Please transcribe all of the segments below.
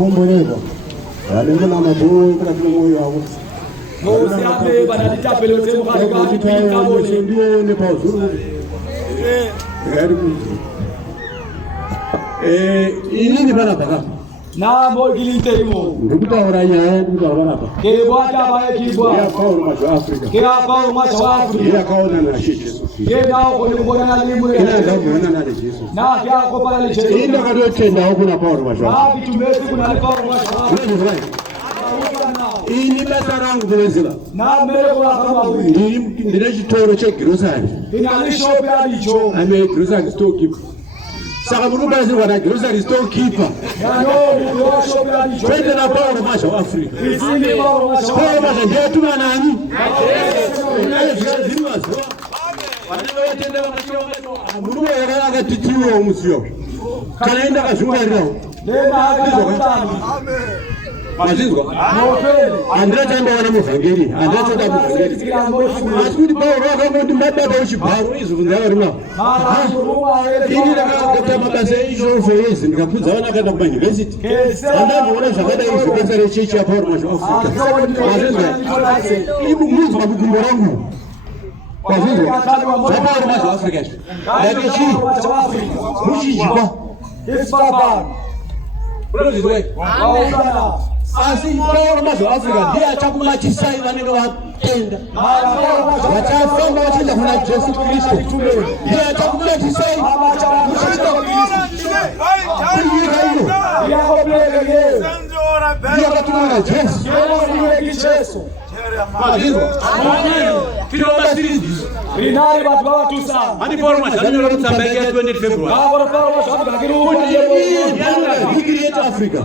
Kumboleko alengena mabuye katika moyo wako Mosiabe bana litapelo temu kali kali ndio ni pauzu ini bana baka na mogilite imo ndikuta oranya ndikuta bana baka ke bwata bae kibwa ya Paulo ma Afrika ke Paulo ma Afrika ya kaona na shiti ke nao ko ngona na limu ina ndio ngona na Jesus na kya ko pala liche ndio kado tenda huko na Paulo ma Afrika na bitumezi kuna Paulo ma Afrika ini basa rangu kulezela na mbele kwa kama huyu ndine chitoro che grocery ina shop ya licho ame grocery store keeper saka murubazi wana grocery store keeper ya no shop ya licho twende na Paulo ma Afrika isindi Paulo ma Paulo ma ndio tuma nani wanelo yatenda wakati muruba yakanga titiwe umusio kanaenda kazungarirawo lema hakutani Mazizwa Andrea tamba wana muvangeli Andrea tamba muvangeli asikuti Paulo akamuti mababa uchibharo izvunza rimwa ini ndakakata mabasa eizvofo yezi ndikapudza vana akaenda kumauniversity andamboona zvakadai zvopensa rechechi yaPaulo maAfrica munzwa mugumbo rangu wazizwa zvaPaulo maAfrica ndakechi muchijikwa asi Paulo maAfrica ndiye achakumatisai vanenge vatenda vachafamba vachienda kuna Jesu Kristu ndiye achakumatisai ndiye akatumana Jesu Rinari watu watusa. Ani Paulo mazalino kutsambeke 20 February. Paulo watu bakiru. He create Africa.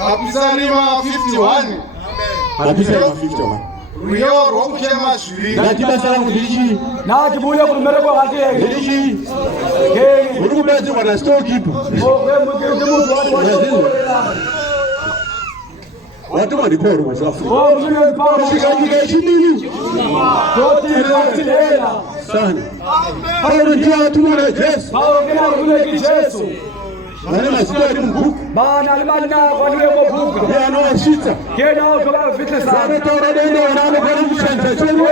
Abisarima 51 mapisa ya 50 Rio Romchema Shui. na tiba sala kudilishi Na kibuye kulumere kwa hati yake. dilishi Keni. uruku bezi wana storekeeper watu walipora mwasafu shikaji chini sana hayo ndio watu wa Yesu wale masika ni mbuku bana alibana kwa nile kubuka ya no shita kena watu wa fitness sana tora dende wana kwa mshanta chini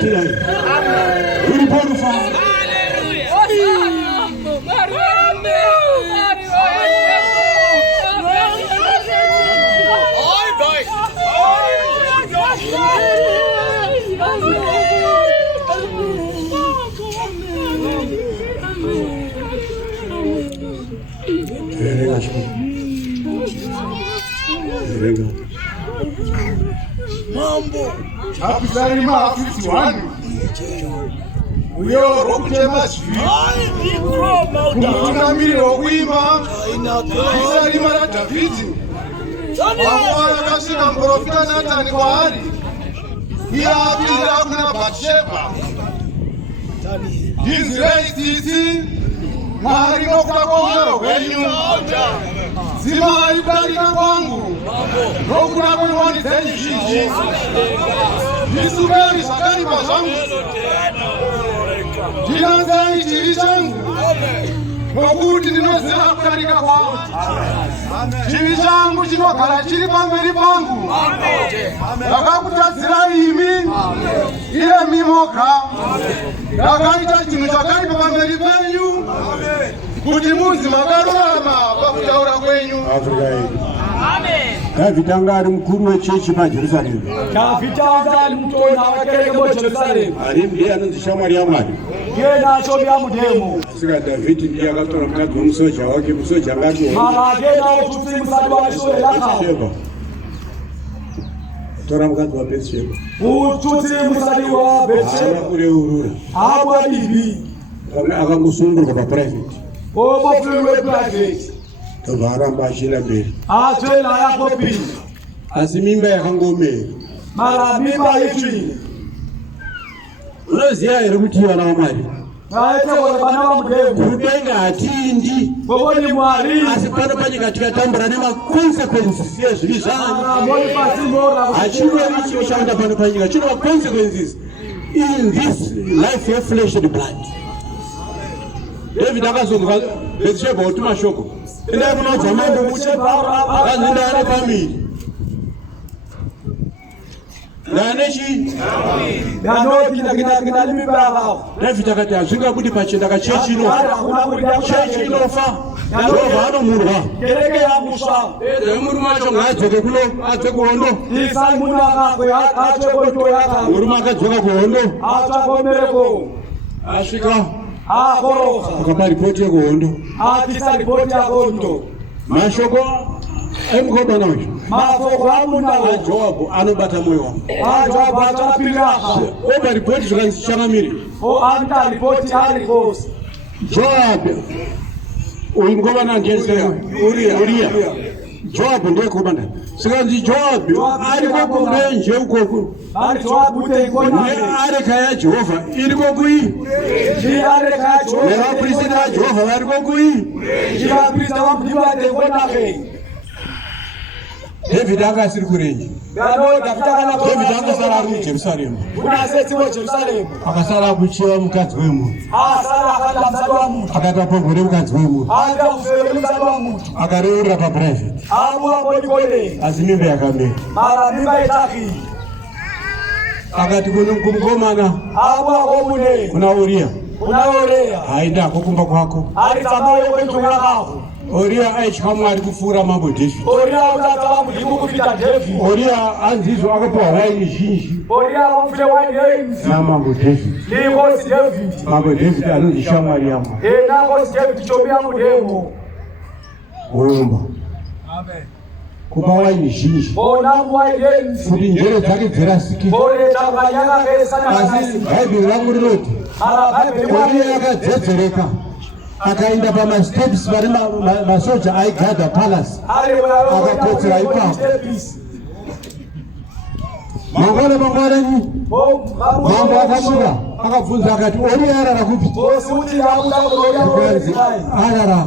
tonight. We report the fire. Mambo Chapizarima 51 Uyo rokuchema zvi Kutunamiri rokuima Chapizarima la Davidi Wamwa yakasika mprofita Natani kwaari Iya apindira kuna Batsheba Israeli titi Mwari nokuda kwa mwenye wenyu Zima alibarika kwangu Nokuda kwa mwani zenyu shinji Nisuberi sakari mazangu Jinanzai chiri changu Nokuti ninozira kutarika kwangu Chiri changu chinogara chiri pamberi pangu Ndakakutadzira imi Iye mimoka Ndakaita chinhu chakaipa pamberi penyu Kuti munzi makarurama pakutaura kwenyu. Afrika yedu. David anga ari mukuru wechechi paJerusalemu. David anga ari mutona wakereke muJerusalemu. Ari ndiye anonzi shamwari yaMwari. Ndiye nacho byamudemo. Saka David ndiye akatora mukadzi womusoja wake, musoja ngati mara nawo tutsi musadi wake lakha. Tora mukadzi wa Bathsheba. Ututsi musadi wa Bathsheba. Ureurura. Abwa bibi. Akamusungurwa paprivate. Obo fliwe private. Varamba achira mberi. Atwela yako pi. Asi mimba yakangomera. Mara mimba ichi. Unoziya here kuti vana vaMwari. Vaite vana vaMudemo. Kudenga hatindi. Bobo ni Mwari. Asi pano panyika tikatambura nemaconsequences ezvivi zvangu. Hachino ichi chishanda pano panyika. Chino consequences in this life of flesh and blood. David akazonga Bathsheba utuma shoko. Enda kunodza mambo mucheba akanzinda ari pamiri. Nanechi nanoti ndakina limibara. David akati azvingabudi pachenda kachechi inofa. Jehovha anomurwa. Kereke yamusha. Murume wacho ngaadzoke kuno adzoke kuhondo. Isai munhu akakwe atsve kondo yaka. Murume akadzoka kuhondo. Atsvakomereko. Asvika. Akoroka. Akapa ripoti yekuhondo. Atisa ripoti yakondo. Mashoko emukoma nacho. Mafoko amunawo. Joabu anobata moyo wangu. Joabu atapiraka. Opa ripoti zvakachangamiri. Anta ripoti arikosi. Joabu uingoma ngeze Uria. Joabu ndiye komanda. Sikanzi Joabu ariko kubenje ukoko. Ari Joabu uteikona. Areka ya Jehovha iriko kui. Ndi areka ya Jehovha. Vaprista va Jehovha variko kui. Ndi vaprista vamudiwa teikona ke. David akasiri kurenji. David akasara ari muJerusaremu. Unasetsiwo Jerusalemu. Akasara kuchiva mukadzi wemunhu. Asara akata msadi wa munhu. Akatapogore mukadzi wemunhu. Anga kufere msadi wa munhu. Akareurira paprivate. Amwa kodikode. Asi mimba yakamera. Mara mimba itaki. Akati kumukomana. Amwa komune. Kuna Uria. Kuna Uria. Haida kukumba kwako. Ari tamayo kwenjura kako. Uria aitya Mwari kupfuura mambo David. Uria utatava mudimu kupita David. Uria anzizvo akapiwa waini zhinji. Uria vamufile waini namambo David. Ndikosi David. Mambo David anonzi shamwari yaMwari. Nakosi David chomi yamudemo. Umba. Amen. Kupa waini zhinji. Kuti njere dzake dzirasike. Asi Bhaibheri rangu rinoti Uria akadzedzereka. Akaenda pamasteps vari masoja aigadha palace. Akakotsera ipapo. Mangwanani mambo akasvika akabvunza akati Uria arara kupi? Arara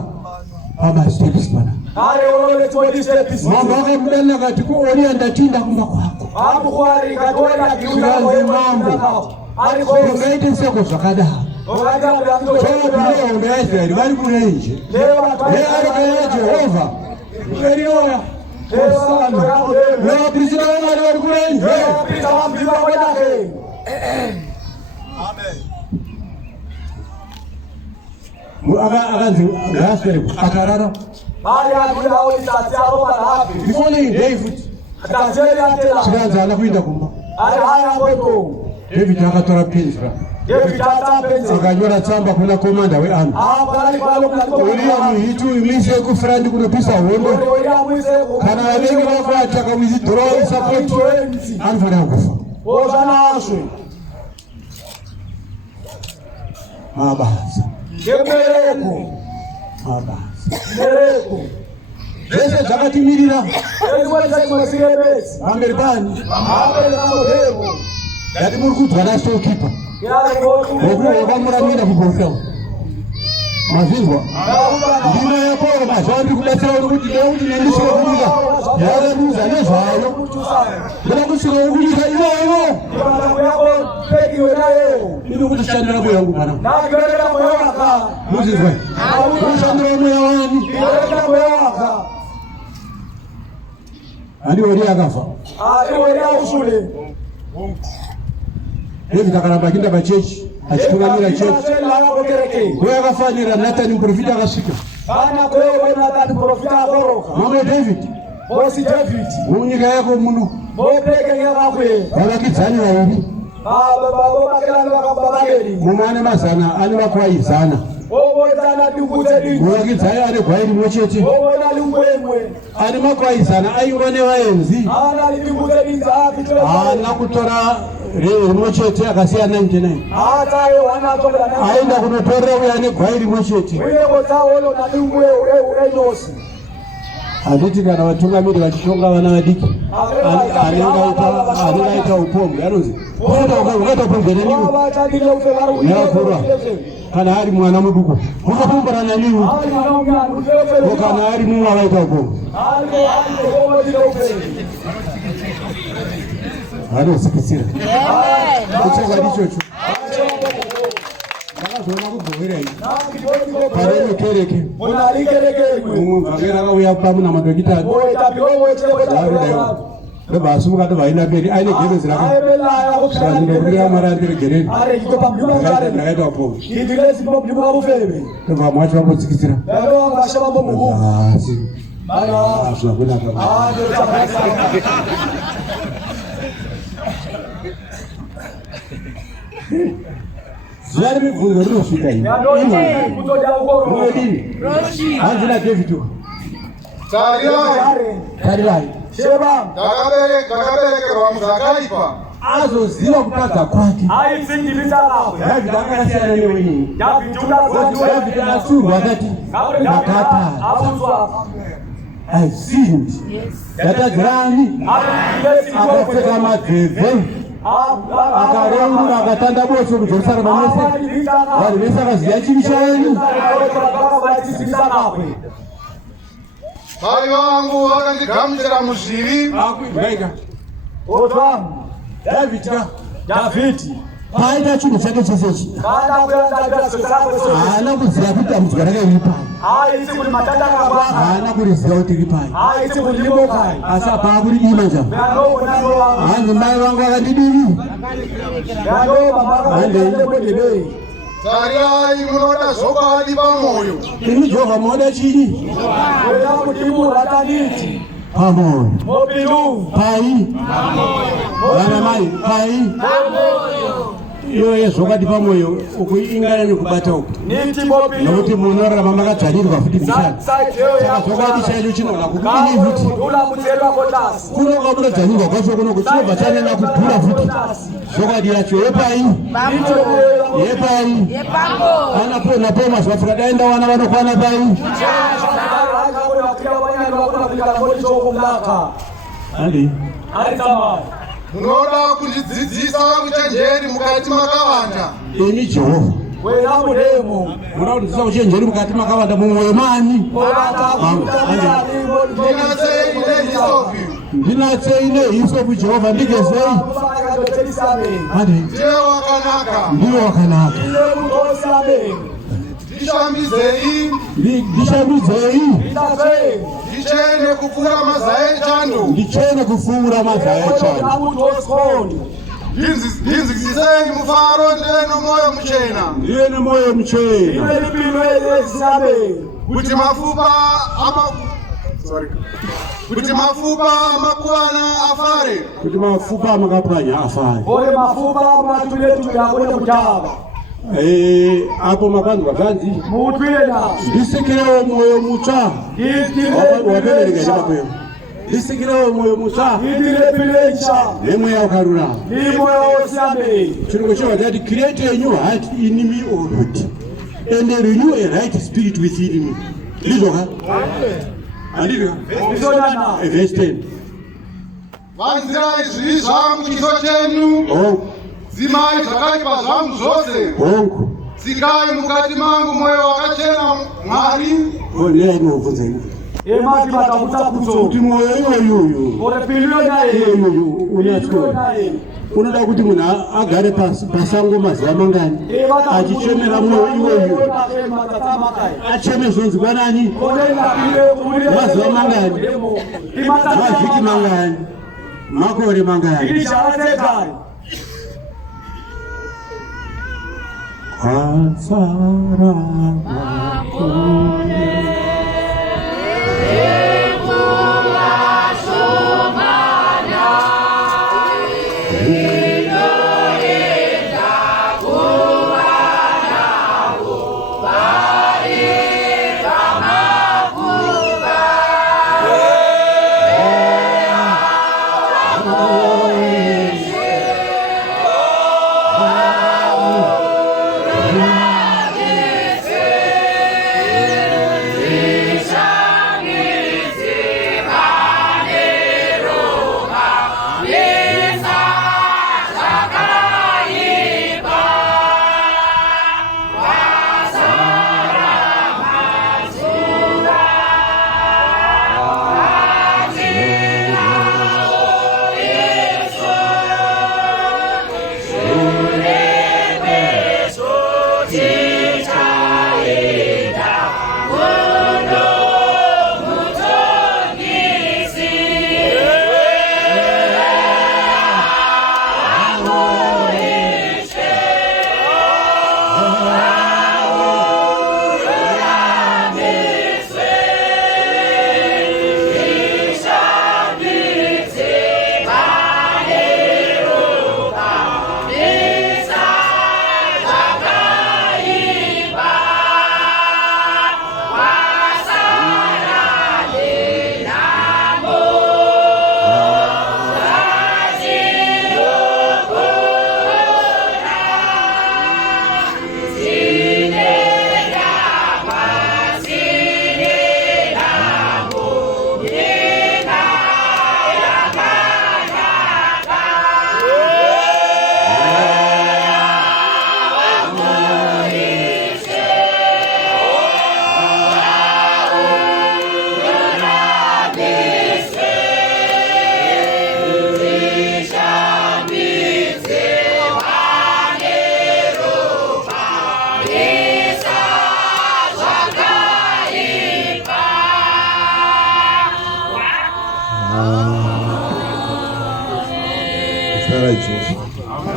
pamasteps pana. Mambo akamudanira akati ko Uria ndatinda kumba kwako. Zvikanzi mambo ungaite seko zvakadaro. Joabu neIsraeri vari kurenje. Neareka yaJehovha Erioya Hosana. Nevaprista vaMwari vari kurenje. akanzi ngaswele akarara the following day futhi sikanzana kuinda kumba David akatora pensra akanyora tsamba kuna komanda wearmy uriya muhiti uimise kufrandi kunopisa hondo kana vanenge vakuataka withdraw support anofanira kufa mabasa zvese zvakatimirira pamberi pani ngati muri kudzwa nastokipa okuvamuramira kugofiao mazvinzwa ndima yako mazuva ndiri kubatsira uri kuti kuti nendisire kunyika yararuza nezvayo ndoda kusvika ukunyika ivovo iri kutishandira mweya wangu pana muzvinzwa kushandira mweya wani handiwori akafa David akaramba achienda pachechi achitungamira chechi uye akafanira Natani muprofita akasvika mamwe David munyika yako muno vavakidzani vairi mumwe ane mazana ane makwai zana muvakidzani ane gwai rimwe chete ane makwai zana aingwa nevaenzi haana kutora rimwe chete akasiya 99 aenda kunotorera uye ane gwai rimwe chete handiti kana vatungamiri vachitonga vana vadiki anenge aita upombwe anonzi ukaita upombwe neniwe nevakurwa kana ari mwana muduku ukapomborana niwe kana ari mumwe avaita upombwe vanozikisira kuchokwadi ichocho ndakazoona kubhowera iyi pane mukereke mumwe mvangeri akauya pamuna madokitani ndobva asumuka ndobva aina mberi aine gerezi rakazvindokurira mwari andiri gereni ndakaita upombwe ndobva mwacho vambotsikisira zvakunaka zuva remibvunzo rinosvika ini hanzina David tarirai ndakaberekerwa muzakaipa azoziva kutadza kwake David akasiyana newenini David asurwa akati ndakatadza I've sinned ndatadzirani akapfeka madzeve akareurura akatanda bose kuJerusarema mese vanhu vese akaziva chivi chavenyu mai vangu vakandigamuchira muzvivi David paita chinhu chake chesechi haana kuziva kuti dambudziko rake riri pai haana kuriziva kuti riri pai asi apaa kuri dii manja hanzi mai vangu vakandidii tarirai munoda zvokwadi pamwoyo imi Jehovha munoda chini pamwoyo pai vana mai pai iyoye zvokwadi pamwoyo uku ingana nekubata uku nokuti munorarama makadzvarirwa futi mishana saka zvokwadi chaicho chinogona kukudini futi kunoga munodzvanirwa kwacho kunoku chinobva chanena kudhura futi zvokwadi yacho yepai anapo mazuva tikadaenda wana vanokwana pai munoda kundidzidzisa uchenjeri mukati makavanda ini Jehovha munoda kundidzidzisa uchenjeri mukati makavanda mumwoyo mani ndinatsei nehisopu Jehovha ndigezei ndiwe wakanaka ndishambidzei ndichene kupfuura mazaya echando ndichene kupfuura mazaya echando Yinzikiseni mufaro ndeno moyo mchena. Ndiye moyo mchena. Kuti mafupa makwana afare. Kuti mafupa makapanya afare. Ole mafupa matuletu yakone kutaba. Hapo makandu kakanzi. Mutwena. Ndisikire moyo mucha. Ndisikire moyo mucha. Ndilepilecha. Nemwe yakarura. Ni moyo osiame. Chirungo chewa that create a new heart in me or not. And renew a right spirit within me. Lizoka. Alivyo. Bizonana. Verse 10. Vanzira izvi zvangu chiso chenu. Zimai dzakaipa zvangu zvose. Tsikai mukati mangu mwoyo wakachena Mwari. Ole anobvunza ino. Emati batakuta kuzo. Kuti mwoyo iyoyo. Ole pilio naye. Unoda kuti munhu agare pasango mazuva mangani achichemera mwoyo iwoyo. Acheme zvonzi kwanani? Mazuva mangani? Mavhiki mangani? Makore mangani? Kwasara makore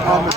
Amen.